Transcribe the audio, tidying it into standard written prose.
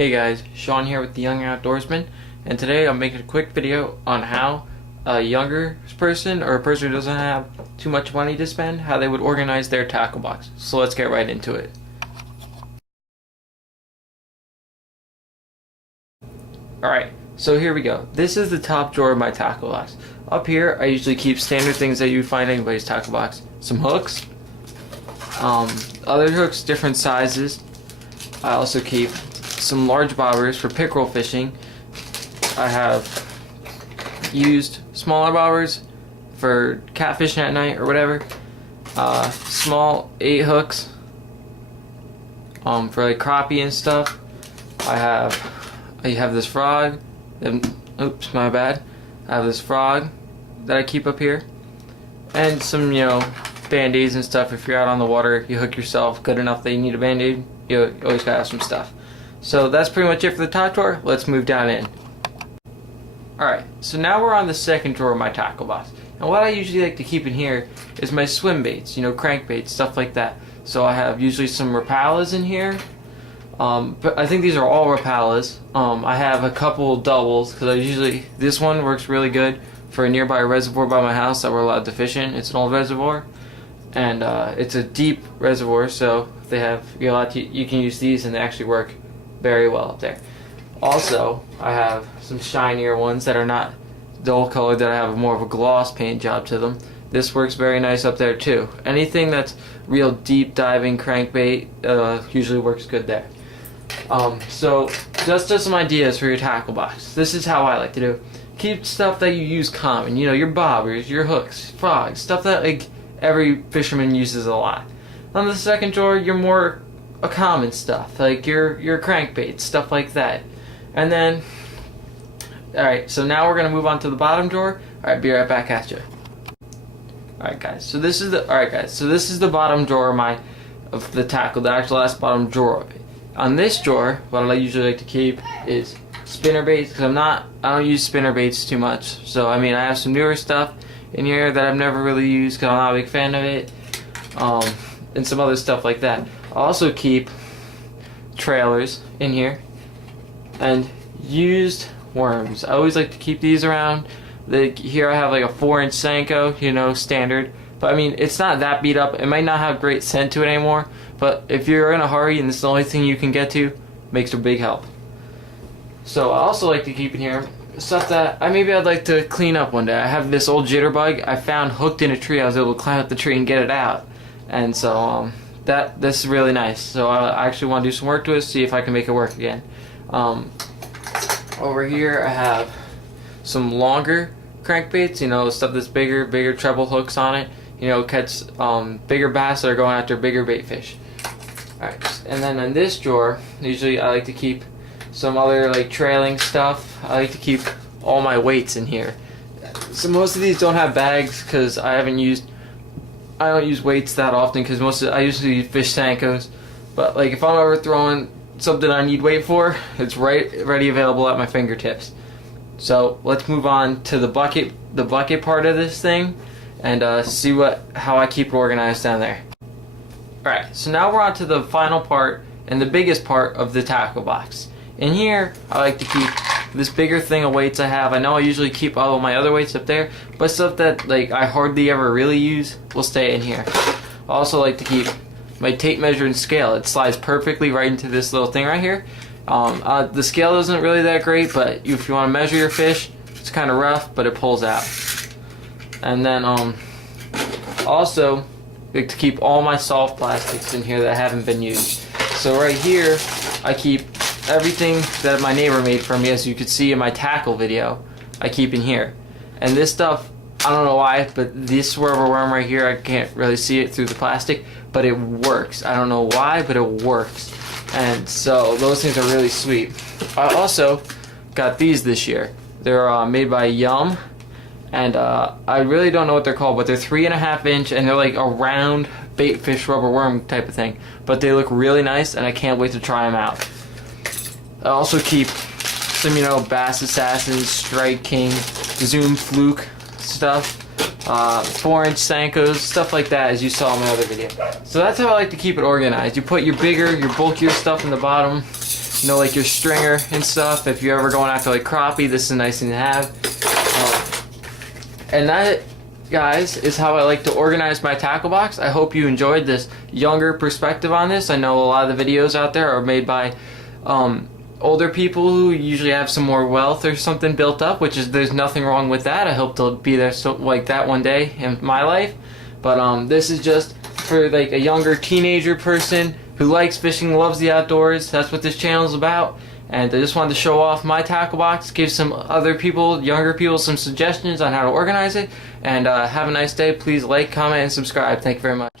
Hey guys, Sean here with the Young Outdoorsman, and today I'm making a quick video on how a younger person or a person who doesn't have too much money to spend, how they would organize their tackle box. So let's get right into it. Alright, so here we go. This is the top drawer of my tackle box. Up here I usually keep standard things that you find in anybody's tackle box. Some hooks, other hooks, different sizes. I also keep some large bobbers for pickerel fishing. I have used smaller bobbers for catfishing at night or whatever. Small 8 hooks for like crappie and stuff. I have this frog. Oops, my bad. I have this frog that I keep up here, and some band-aids and stuff. If you're out on the water, you hook yourself good enough that you need a band-aid, you always gotta have some stuff. So that's pretty much it for the top drawer. Let's move down in. Alright, so now we're on the second drawer of my tackle box. And what I usually like to keep in here is my swim baits, crankbaits, stuff like that. So I have usually some Rapalas in here. But I think these are all Rapalas. I have a couple doubles because this one works really good for a nearby reservoir by my house that we're allowed to fish in. It's an old reservoir, and it's a deep reservoir, so you can use these, and they actually work very well up there. Also, I have some shinier ones that are not dull colored, that I have more of a gloss paint job to them. This works very nice up there too. Anything that's real deep diving crankbait usually works good there. So just some ideas for your tackle box. This is how I like to do. Keep stuff that you use common, your bobbers, your hooks, frogs, stuff that every fisherman uses a lot. On the second drawer, you're more common stuff, like your crankbaits, stuff like that. And then, alright, so now we're going to move on to the bottom drawer. Alright, be right back at you. Alright guys, so this is the bottom drawer of the tackle, the actual last bottom drawer of it. On this drawer, what I usually like to keep is spinner baits, because I don't use spinner baits too much. So I have some newer stuff in here that I've never really used because I'm not a big fan of it, and some other stuff like that. I also keep trailers in here and used worms. I always like to keep these around. Here I have like a 4-inch Senko, standard. But it's not that beat up. It might not have great scent to it anymore, but if you're in a hurry and this is the only thing you can get to, makes a big help. So I also like to keep in here stuff that I'd like to clean up one day. I have this old jitterbug I found hooked in a tree. I was able to climb up the tree and get it out, and so this is really nice. So I actually want to do some work to it, see if I can make it work again. Over here I have some longer crankbaits, stuff that's bigger treble hooks on it, catch bigger bass that are going after bigger bait fish. Alright, and then in this drawer, usually I like to keep some other trailing stuff. I like to keep all my weights in here. So most of these don't have bags because I don't use weights that often, because I usually fish Senkos. But if I'm ever throwing something I need weight for, it's ready available at my fingertips. So let's move on to the bucket part of this thing, and see how I keep it organized down there. Alright, so now we're on to the final part and the biggest part of the tackle box. In here, I like to keep this bigger thing of weights I have. I know I usually keep all of my other weights up there, but stuff that I hardly ever really use will stay in here. I also like to keep my tape measure and scale. It slides perfectly right into this little thing right here. The scale isn't really that great, but if you want to measure your fish, it's kind of rough, but it pulls out. And then also like to keep all my soft plastics in here that haven't been used. So right here I keep everything that my neighbor made for me, as you could see in my tackle video. I keep in here. And this stuff, I don't know why, but this rubber worm right here, I can't really see it through the plastic, but it works. I don't know why, but it works. And so those things are really sweet. I also got these this year. They're made by Yum, and I really don't know what they're called, but they're 3.5 inch, and they're like a round bait fish rubber worm type of thing. But they look really nice, and I can't wait to try them out. I also keep some, Bass Assassins, Strike King, Zoom Fluke stuff, 4-inch Senkos, stuff like that, as you saw in my other video. So that's how I like to keep it organized. You put your bigger, your bulkier stuff in the bottom, you know, like your stringer and stuff. If you're ever going after like crappie, this is a nice thing to have. And that, guys, is how I like to organize my tackle box. I hope you enjoyed this younger perspective on this. I know a lot of the videos out there are made by older people who usually have some more wealth or something built up, which is, there's nothing wrong with that. I hope to be there like that one day in my life. But this is just for like a younger teenager person who likes fishing, loves the outdoors. That's what this channel is about. And I just wanted to show off my tackle box, give some other people, younger people, some suggestions on how to organize it. And have a nice day. Please like, comment, and subscribe. Thank you very much.